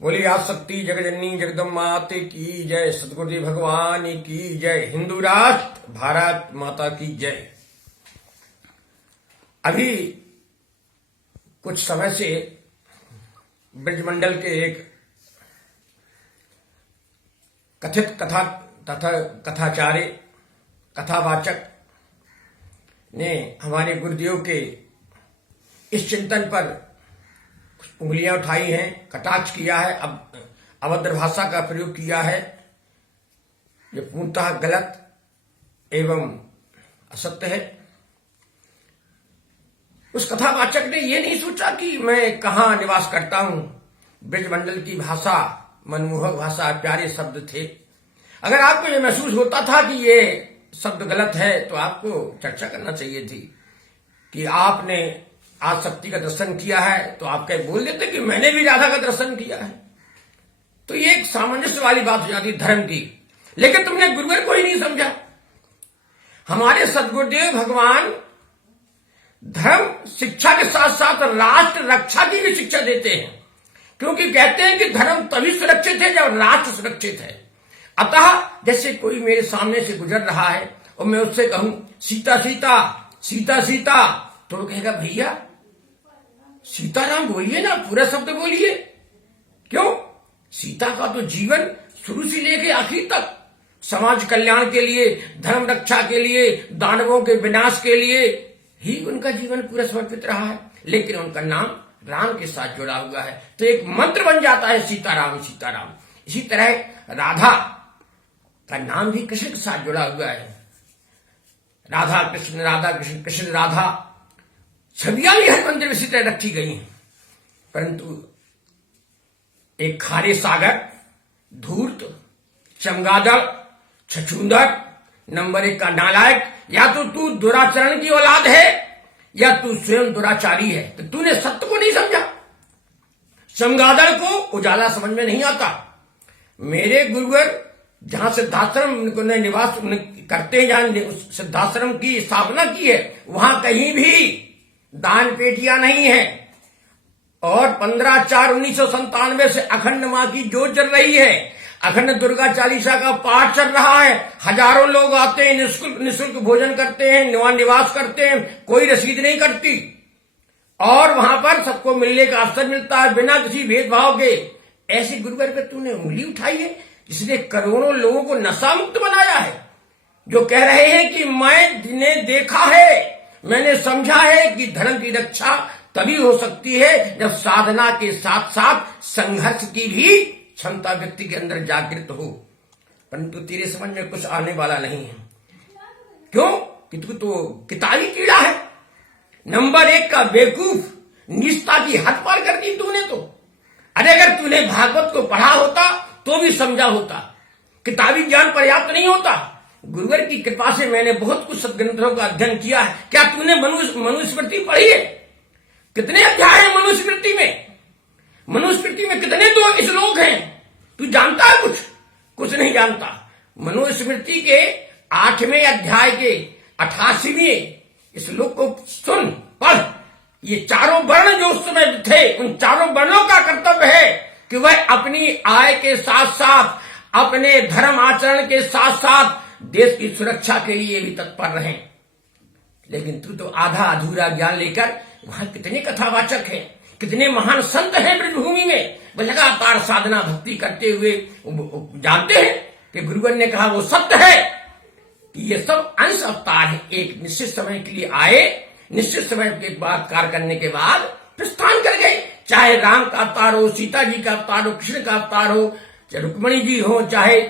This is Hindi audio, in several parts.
बोली आसक्ति जगजननी जगदम्बा माते की जय, सतगुरुदेव भगवान की जय, हिंदू राष्ट्र भारत माता की जय। अभी कुछ समय से ब्रजमंडल के एक कथित कथा तथा कथाचार्य कथावाचक ने हमारे गुरुदेव के इस चिंतन पर उंगलियां उठाई हैं, कटाक्ष किया है, अब अभद्र भाषा का प्रयोग किया है, जो पूर्णतः गलत एवं असत्य है। उस कथावाचक ने यह नहीं सोचा कि मैं कहां निवास करता हूं। ब्रजमंडल की भाषा मनमोहक भाषा, प्यारे शब्द थे। अगर आपको यह महसूस होता था कि ये शब्द गलत है तो आपको चर्चा करना चाहिए थी कि आपने आज शक्ति का दर्शन किया है, तो आप कहीं बोल देते कि मैंने भी राधा का दर्शन किया है। तो ये एक सामंजस्य वाली बात हो जाती धर्म की। लेकिन तुमने गुरुवर को ही नहीं समझा। हमारे सदगुरुदेव भगवान धर्म शिक्षा के साथ साथ राष्ट्र रक्षा की भी शिक्षा देते हैं, क्योंकि कहते हैं कि धर्म तभी सुरक्षित है जब राष्ट्र सुरक्षित है। अतः जैसे कोई मेरे सामने से गुजर रहा है और मैं उससे कहूं सीता सीता सीता सीता, तो वो कहेगा भैया सीताराम बोलिए ना, पूरा शब्द बोलिए। क्यों? सीता का तो जीवन शुरू से लेकर आखिर तक समाज कल्याण के लिए, धर्म रक्षा के लिए, दानवों के विनाश के लिए ही उनका जीवन पूरा समर्पित रहा है। लेकिन उनका नाम राम के साथ जुड़ा हुआ है, तो एक मंत्र बन जाता है सीताराम सीताराम। इसी तरह राधा का नाम भी कृष्ण के साथ जुड़ा हुआ है। राधा कृष्ण कृष्ण राधा छवियां भी हर मंदिर में इसी तरह रखी गई हैं। परंतु एक खारे सागर, धूर्त, चमगादड़, छछूंदर, नंबर 1 का नालायक, या तो तू दुराचरण की औलाद है या तू स्वयं दुराचारी है। तो तूने सत्य को नहीं समझा। चमगादड़ को उजाला समझ में नहीं आता। मेरे गुरुवर जहां सिद्धाश्रम ने निवास करते हैं, जहां सिद्धाश्रम की स्थापना की है, वहां कहीं भी दान पेटियां नहीं है। और 15/4/1997 से अखंड मां की जोत जल रही है। अखंड दुर्गा चालीसा का पाठ चल रहा है। हजारों लोग आते हैं, निःशुल्क भोजन करते हैं, निवास करते हैं, कोई रसीद नहीं कटती। और वहां पर सबको मिलने का अवसर मिलता है बिना किसी भेदभाव के। ऐसे गुरुवर पे तूने उंगली उठाई है जिसने करोड़ों लोगों को नशा मुक्त बनाया है, जो कह रहे हैं कि मैंने देखा है, मैंने समझा है कि धर्म की रक्षा तभी हो सकती है जब साधना के साथ साथ संघर्ष की भी क्षमता व्यक्ति के अंदर जागृत हो। परंतु तेरे समझ में कुछ आने वाला नहीं है। क्यों? कि तू तो किताबी कीड़ा है, नंबर 1 का बेवकूफ, निष्ठा की हद पार कर दी तूने तो। अरे अगर तूने भागवत को पढ़ा होता तो भी समझा होता। किताबी ज्ञान पर्याप्त नहीं होता। गुरुवर की कृपा से मैंने बहुत कुछ सदग्रंथों का अध्ययन किया है। क्या तूने मनुस्मृति पढ़ी है? कितने अध्याय है मनुस्मृति में? मनुस्मृति में कितने तो श्लोक हैं? तू जानता है कुछ? कुछ नहीं जानता। मनुस्मृति के 8वें अध्याय के 88वें श्लोक को सुन, पढ़। ये चारों वर्ण जो उस समय थे, उन चारों वर्णों का कर्तव्य है कि वह अपनी आय के साथ साथ, अपने धर्म आचरण के साथ साथ देश की सुरक्षा के लिए भी तत्पर रहें। लेकिन तू तो आधा अधूरा ज्ञान लेकर, वहां कितने कथावाचक हैं, कितने महान संत हैं ब्रजभूमि में, वह लगातार साधना भक्ति करते हुए जानते हैं कि गुरुवर ने कहा वो सत्य है कि ये सब अंश अवतार है। एक निश्चित समय के लिए आए, निश्चित समय के बाद कार्य करने के बाद प्रस्थान कर गए। चाहे राम का अवतार हो, सीता जी का अवतार हो, कृष्ण का अवतार हो, चाहे रुक्मणी जी हो, चाहे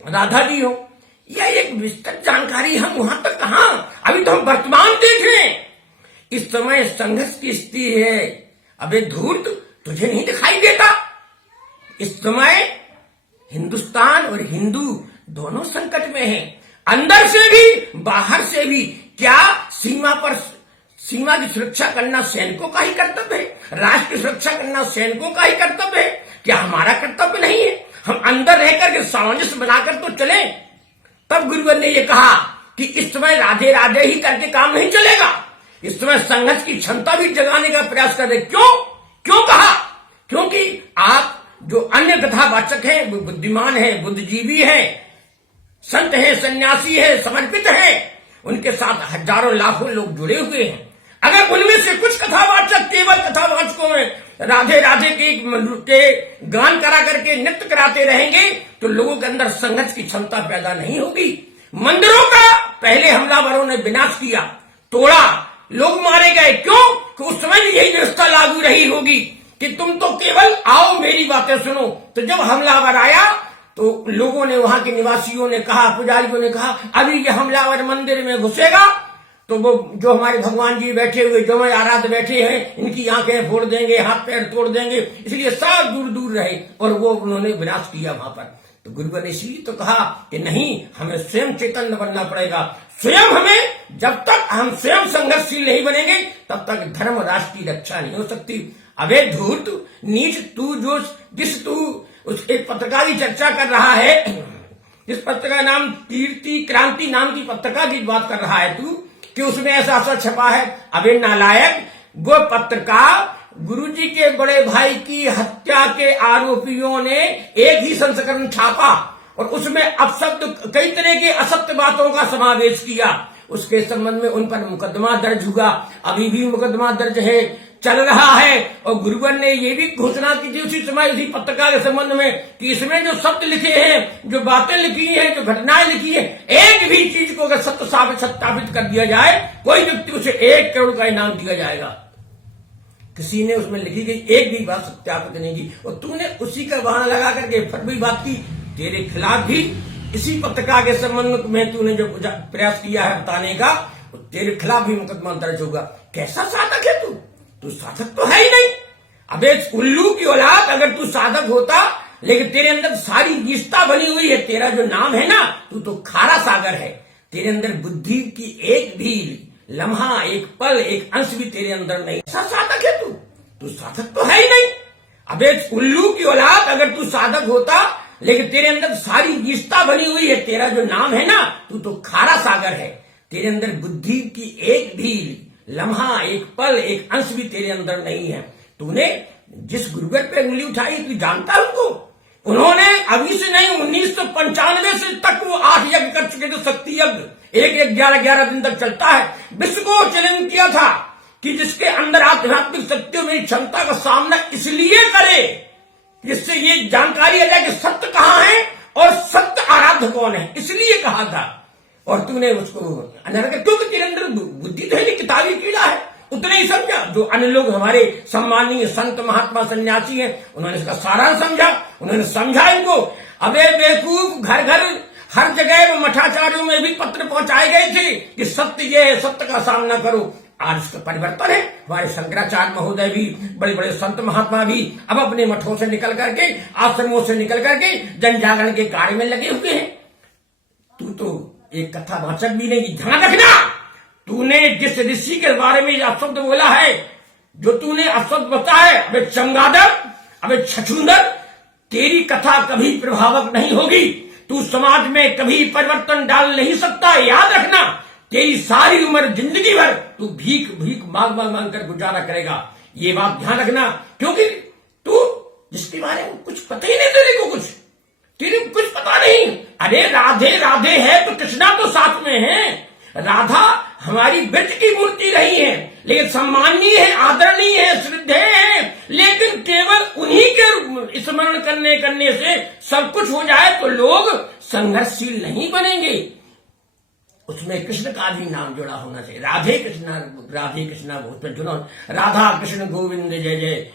राधा जी हो। यह एक विस्तृत जानकारी हम वहां तक कहां, अभी तो हम वर्तमान देख रहे हैं। इस समय संघर्ष की स्थिति है। अबे धूर्त, तुझे नहीं दिखाई देता? इस समय हिंदुस्तान और हिंदू दोनों संकट में हैं, अंदर से भी बाहर से भी। क्या सीमा की सुरक्षा करना सैनिकों का ही कर्तव्य है? राष्ट्र की सुरक्षा करना सैनिकों का ही कर्तव्य है? क्या हमारा कर्तव्य नहीं है? हम अंदर रहकर के सामंजस्य बनाकर तो चले। तब गुरुवर ने यह कहा कि इस समय राधे राधे ही करके काम नहीं चलेगा। इस समय संघर्ष की क्षमता भी जगाने का प्रयास कर रहे। क्यों कहा? क्योंकि आप जो अन्य कथावाचक है, वो बुद्धिमान है, बुद्धिजीवी है, संत है, सन्यासी है, समर्पित है, उनके साथ हजारों लाखों लोग जुड़े हुए हैं। अगर उनमें से कुछ कथावाचक केवल कथावाचकों में राधे राधे के गान करा करके नृत्य कराते रहेंगे तो लोगों के अंदर संघर्ष की क्षमता पैदा नहीं होगी। मंदिरों का पहले हमलावरों ने विनाश किया, तोड़ा, लोग मारे गए। क्यों? कि उस समय भी यही व्यवस्था लागू रही होगी कि तुम तो केवल आओ, मेरी बातें सुनो। तो जब हमलावर आया तो लोगों ने, वहां के निवासियों ने कहा, पुजारियों ने कहा, अभी ये हमलावर मंदिर में घुसेगा तो वो जो हमारे भगवान जी बैठे हुए, जो हमारे आराध्य बैठे हैं, इनकी आंखें फोड़ देंगे, हाथ पैर तोड़ देंगे। इसलिए सब दूर दूर रहे और वो उन्होंने विनाश किया वहां पर। तो गुरुवर ने इसलिए तो कहा कि नहीं, हमें स्वयं चैतन्य बनना पड़ेगा। स्वयं हमें, जब तक हम स्वयं संघर्षशील नहीं बनेंगे तब तक धर्म राष्ट्र की रक्षा नहीं हो सकती। अबे धूर्त नीच, तू उस एक पत्रिका की चर्चा कर रहा है, इस पत्रिका का नाम कीर्ति क्रांति नाम की पत्रिका की बात कर रहा है तू, कि उसमें ऐसा छपा है। अबे नालायक, वो पत्रिका गुरुजी के बड़े भाई की हत्या के आरोपियों ने एक ही संस्करण छापा और उसमें अपशब्द, कई तरह के असत्य बातों का समावेश किया। उसके संबंध में उन पर मुकदमा दर्ज हुआ, अभी भी मुकदमा दर्ज है, चल रहा है। और गुरुवर ने ये भी घोषणा की थी उसी समय, उसी पत्रिका के संबंध में, कि इसमें जो शब्द लिखे हैं, जो बातें लिखी हैं, जो घटनाएं लिखी है, एक भी चीज को अगर सत्यापित कर दिया जाए, कोई व्यक्ति उसे 1 करोड़ का इनाम दिया जाएगा। किसी ने उसमें लिखी गई एक भी बात सत्यापित नहीं की और तूने उसी का बहाना लगा करके फटवी बात की। तेरे खिलाफ भी इसी पत्रिका के संबंध में तूने जो प्रयास किया है बताने का, तेरे खिलाफ भी मुकदमा दर्ज होगा। कैसा साधक है तू साधक तो है ही नहीं। अबे उल्लू की औलाद, अगर तू साधक होता, लेकिन तेरे अंदर सारी गीचता बनी हुई है। तेरा जो नाम है ना, तू तो खारा सागर है। तेरे अंदर बुद्धि की एक भी लम्हा, एक पल, एक अंश भी तेरे अंदर नहीं। ऐसा साधक है तू साधक तो है ही नहीं। अबे उल्लू की औलाद, अगर तू साधक होता, लेकिन तेरे अंदर सारी गीचता बनी हुई है। तेरा जो नाम है ना, तू तो खारा सागर है। तेरे अंदर बुद्धि की एक भी लम्हा, एक पल, एक अंश भी तेरे अंदर नहीं है। तूने जिस गुरुवर पे उंगली उठाई, तू जानता है उनको? उन्होंने अभी से नहीं, 1995 से तक वो 8 यज्ञ कर चुके थे, शक्ति यज्ञ। एक 11 दिन तक चलता है। विश्व को चैलेंज किया था कि जिसके अंदर आध्यात्मिक शक्तियों में क्षमता का सामना इसलिए करे जिससे ये जानकारी आ जाए कि सत्य कहां है और सत्य आराध्य कौन है, इसलिए कहा था। और तूने उसको अनर्गल, क्योंकि तेरे अंदर बुद्धि तो है, किताबी कीड़ा है, उतने ही समझा। जो अन्य लोग हमारे सम्मानीय संत महात्मा सन्यासी हैं, उन्होंने इसका सारांश समझा, उन्होंने समझा इनको। अबे बेवकूफ, घर घर हर जगह मठाचार्यों में भी पत्र पहुंचाए गए थे कि सत्य ये है, सत्य का सामना करो। आज इसका परिवर्तन है। हमारे शंकराचार्य महोदय भी, बड़े बड़े संत महात्मा भी अब अपने मठों से निकल करके, आश्रमों से निकल करके जन जागरण के कार्य में लगे हुए हैं। तू तो एक कथावाचक भी नहीं। ध्यान रखना, तूने जिस ऋषि के बारे में अपशब्द बोला है, जो तूने अपशब्द बताया है, अबे चमगादड़, अबे छछूंदर, तेरी कथा कभी प्रभावक नहीं होगी। तू समाज में कभी परिवर्तन डाल नहीं सकता। याद रखना, तेरी सारी उम्र, जिंदगी भर तू भीख मांग कर गुजारा करेगा। ये बात ध्यान रखना, क्योंकि तू जिसके बारे में कुछ पता ही नहीं, तेरे को कुछ पता नहीं। अरे राधे राधे है तो कृष्णा तो साथ में है। राधा हमारी ब्रज की मूर्ति रही है, लेकिन सम्माननीय है, आदरणीय है, श्रद्धेय है। लेकिन केवल उन्हीं के स्मरण करने से सब कुछ हो जाए तो लोग संघर्षशील नहीं बनेंगे। उसमें कृष्ण का भी नाम जुड़ा होना चाहिए। राधे कृष्णा उसमें जुड़ा। राधा कृष्ण गोविंद जय जय,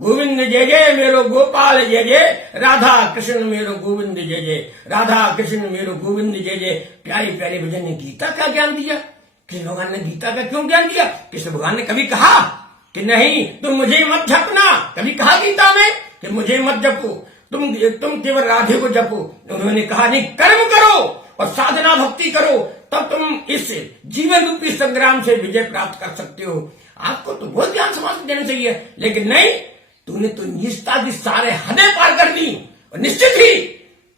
गोविंद जय जय मेरो गोपाल जय जय, राधा कृष्ण मेरो गोविंद जय जय, राधा कृष्ण मेरो गोविंद जय जय। प्यारे प्यारे भजन ने गीता का ज्ञान दिया। कृष्ण भगवान ने गीता का क्यों ज्ञान दिया? कृष्ण भगवान ने कभी कहा कि नहीं तुम मुझे मत जपना? कभी कहा गीता में कि मुझे मत जपो, तुम केवल राधे को जपो? उन्होंने कहा नहीं, कर्म करो और साधना भक्ति करो, तब तुम इस जीवन रूपी संग्राम से विजय प्राप्त कर सकते हो। आपको तो बहुत ज्ञान समाज देना चाहिए, लेकिन नहीं, तूने तो निष्ठा की सारे हदें पार कर दी और निश्चित ही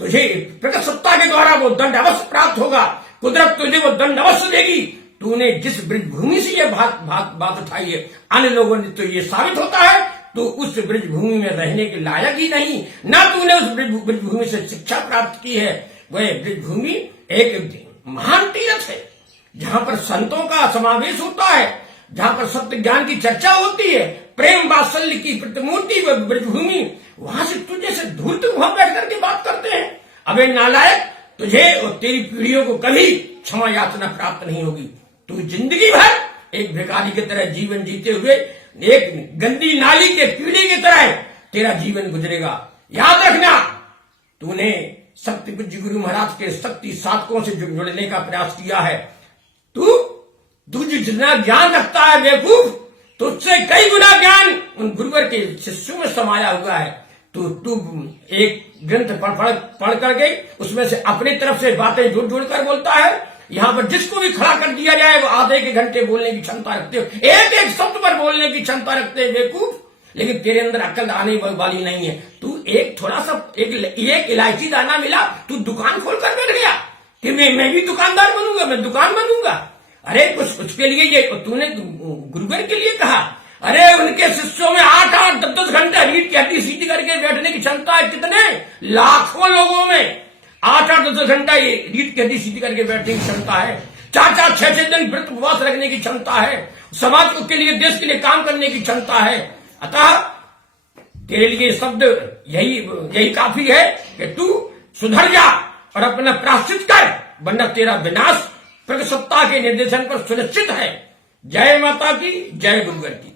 तुझे प्रकट सत्ता के द्वारा वो दंड अवश्य प्राप्त होगा। कुदरत तुझे वो दंड अवश्य देगी। तूने जिस ब्रजभूमि से ये बात उठाई है, अन्य लोगों ने तो ये साबित होता है तो उस ब्रजभूमि में रहने के लायक ही नहीं, ना तूने उस ब्रजभूमि से शिक्षा प्राप्त की है। वह ब्रजभूमि एक महान तीर्थ है जहां पर संतों का समावेश होता है, जहां पर सत्य ज्ञान की चर्चा होती है, प्रेम वात्सल्य की प्रतिमूर्ति ब्रजभूमि, वहां से तुझे से धूर्त वहां बैठ करके बात करते हैं। अबे नालायक, तुझे और तेरी पीढ़ियों को कभी क्षमा याचना प्राप्त नहीं होगी। तू जिंदगी भर एक भिखारी की तरह जीवन जीते हुए एक गंदी नाली के कीड़े की तरह तेरा जीवन गुजरेगा। याद रखना, तूने शक्ति पूज्य गुरु महाराज के शक्ति साधकों से जुड़ने का प्रयास किया है। तू जितना ज्ञान रखता है बेवकूफ, तुझसे कई गुना ज्ञान उन गुरुवर के शिष्यों में समाया हुआ है। तू एक ग्रंथ पढ़ कर गई, उसमें से अपनी तरफ से बातें जोड़ कर बोलता है। यहाँ पर जिसको भी खड़ा कर दिया जाए वो आधे के घंटे बोलने की क्षमता रखते हो, एक एक शब्द पर बोलने की क्षमता रखते हैं बेवकूफ, लेकिन तेरे अंदर अक्ल आने वाली नहीं है। तू एक थोड़ा सा एक इलायची दाना मिला, तू दुकान खोल कर बैठ गया कि मैं भी दुकानदार बनूंगा, मैं दुकान बनूंगा। अरे कुछ उसके लिए ये तूने गुरुवर के लिए कहा, अरे उनके शिष्यों में 8-8, 10-10 घंटे रीढ़ की हड्डी सीधी करके बैठने की क्षमता है। कितने लाखों लोगों में 8-8, 10-10 घंटा ये रीढ़ की हड्डी सीधी करके बैठने की क्षमता है। 4-4, 6-6 दिन व्रत उपवास रखने की क्षमता है। समाज के लिए, देश के लिए काम करने की क्षमता है। अतः तेरे लिए शब्द यही काफी है कि तू सुधर जा और अपना प्रायश्चित कर, वरना तेरा विनाश प्रगट सत्ता के निर्देशन पर सुनिश्चित है। जय माता की, जय गुरुवर की।